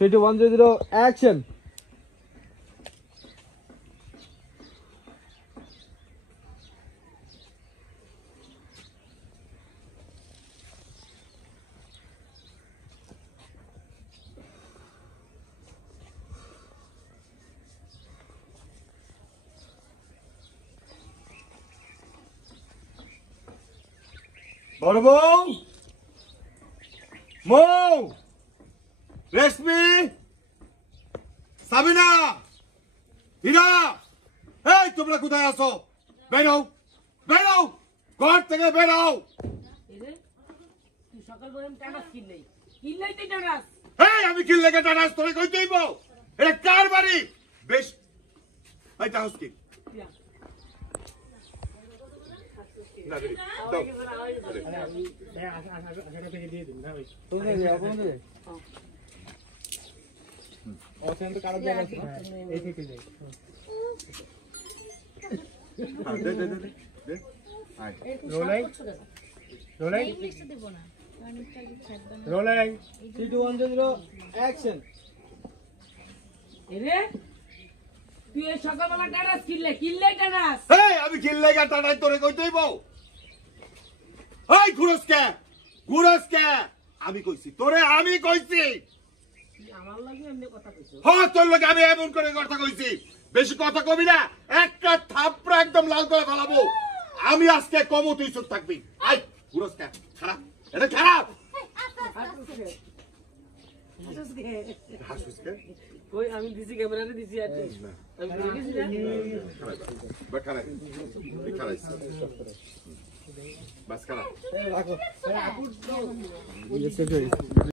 3, 2, 1, 0, 0, action. বড় বউ, মৌ, রেশমি, সাবিনা, হীরা, এই তোমরা কোথায় আছো? বেরো, বেরো, ঘর থেকে বেরো। তুই সকাল বলেন টানাস কিনলেই তুই টানাস। এই আমি কি লেগে টানাস তোরে কই দেব? এটা কার বাড়ি? বেশ এই টানাস কি? না রে, দাও। তুমি যাও, আপনি যাও। ওখানে তো কারো জায়গা আছে। এই থেকে যাই। হ্যাঁ, দে। আয়। রোলিং। ইংলিশে দেব না কারণ এটা ছাড়বে না। Rolling 3, 2, 1, 0, action. এরে তুই এই সকালবেলা টানাস কিনলেই টানাস। এই আমি কি লেগে টানাই তোরে কই দেব? এই ঘুরসকে আমি কইছি তোরে, আমি কইছি। আমার লাগে এমনি কথা কইছো। হ্যাঁ তোর লগে আমি এমন করে কথা কইছি। বেশি কথা কবি না, একটা থাপড়া একদম লাল করে ফেলাবো। আমি আজকে কমো, তুই চুপ থাকবি। আই ঘুরসকে খারাপ, এটা খারাপ। হাসুসকে কই আমি দিছি ক্যামেরাতে দিছি আর আমি দেখেছি না। বাস খারাপ।